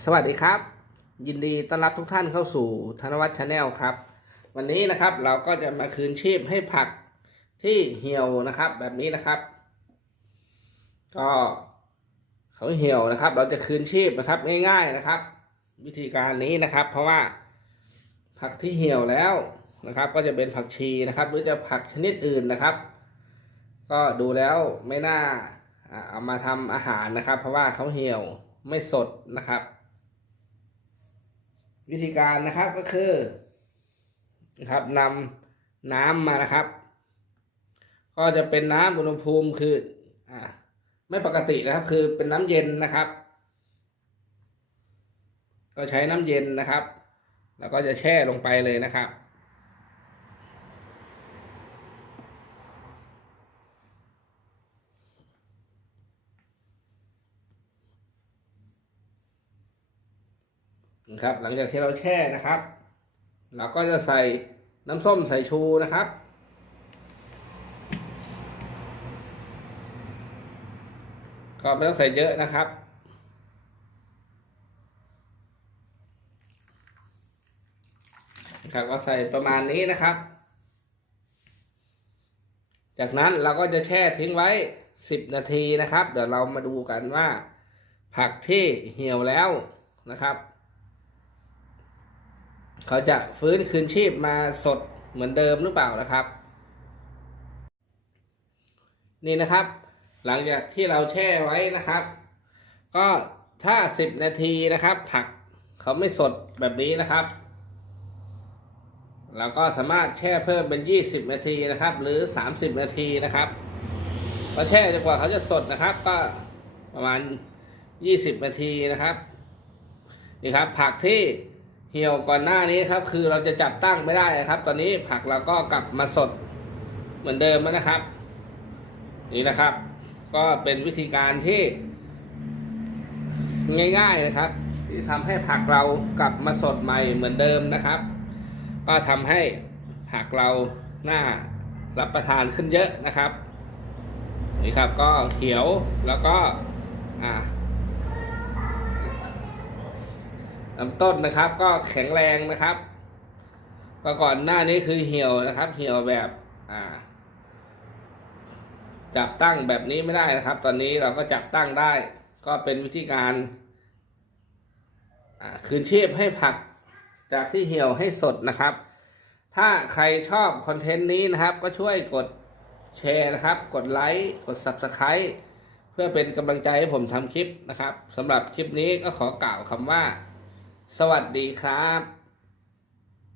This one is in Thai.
สวัสดีครับ ยินดีต้อนรับทุกท่านเข้าสู่ธนวัฒน์ชาแนลครับ วันนี้นะครับเราก็จะมาคืนชีพให้ผักที่เหี่ยวนะครับ แบบนี้นะครับ ก็เขาเหี่ยวนะครับ เราจะคืนชีพนะครับง่ายๆนะครับ วิธีการนี้นะครับ เพราะว่าผักที่เหี่ยวแล้วนะครับ ก็จะเป็นผักชีนะครับ หรือจะผักชนิดอื่นนะครับ ก็ดูแล้วไม่น่าเอามาทำอาหารนะครับ เพราะว่าเขาเหี่ยวไม่สดนะครับ วิธีการนะครับก็คือนะครับนำน้ำมานะครับ ก็จะเป็นน้ำอุณหภูมิคืออ่าไม่ปกตินะครับ คือเป็นน้ำเย็นนะครับ ก็ใช้น้ำเย็นนะครับ แล้วก็จะแช่ลงไปเลยนะครับ นะครับหลังจากที่เราแช่นะครับ เราก็จะใส่น้ำส้มสายชูนะครับ ก็ไม่ต้องใส่เยอะนะครับ นะครับก็ใส่ประมาณนี้นะครับ จากนั้นเราก็จะแช่ทิ้งไว้ 10 นาทีนะครับ เดี๋ยวเรามาดูกันว่า ผักที่เหี่ยวแล้วนะครับ เขาจะฟื้นคืนชีพมาสดเหมือนเดิมหรือเปล่านะครับ นี่นะครับ หลังจากที่เราแช่ไว้นะครับ ก็ถ้า 10 นาทีนะครับ ผักเขาไม่สดแบบนี้นะครับเราก็สามารถแช่เพิ่มเป็น 20 นาทีนะครับ หรือ 30 นาทีนะครับพอแช่จนกว่าเขาจะสดนะครับ ก็ประมาณ 20 นาทีนะครับ นี่ครับ ผักที่ เหี่ยวก่อนหน้านี้ครับ คือเราจะจับตั้งไม่ได้นะครับ ตอนนี้ผักเราก็กลับมาสดเหมือนเดิมแล้วนะครับ นี่นะครับ ก็เป็นวิธีการที่ ง่ายๆนะครับ ที่ทำให้ผักเรากลับมาสดใหม่เหมือนเดิมนะครับ ก็ทำให้ผักเราหน่ารับประทานขึ้นเยอะนะครับ นี่ครับก็เขียวแล้วก็อ่า ลำต้นนะครับ ก็แข็งแรงนะครับก็ก่อนหน้านี้คือเหี่ยวนะครับ เหี่ยวแบบ อ่า จับตั้งแบบนี้ไม่ได้นะครับ ตอนนี้เราก็จับตั้งได้ ก็เป็นวิธีการคืนชีพให้ผักจากที่เหี่ยวให้สดนะครับ ถ้าใครชอบคอนเทนต์นี้นะครับ ก็ช่วยกดแชร์นะครับ กดไลค์กด Subscribe เพื่อเป็นกำลังใจให้ผมทำคลิปนะครับสำหรับคลิปนี้ก็ขอกล่าวคำว่า สวัสดีครับ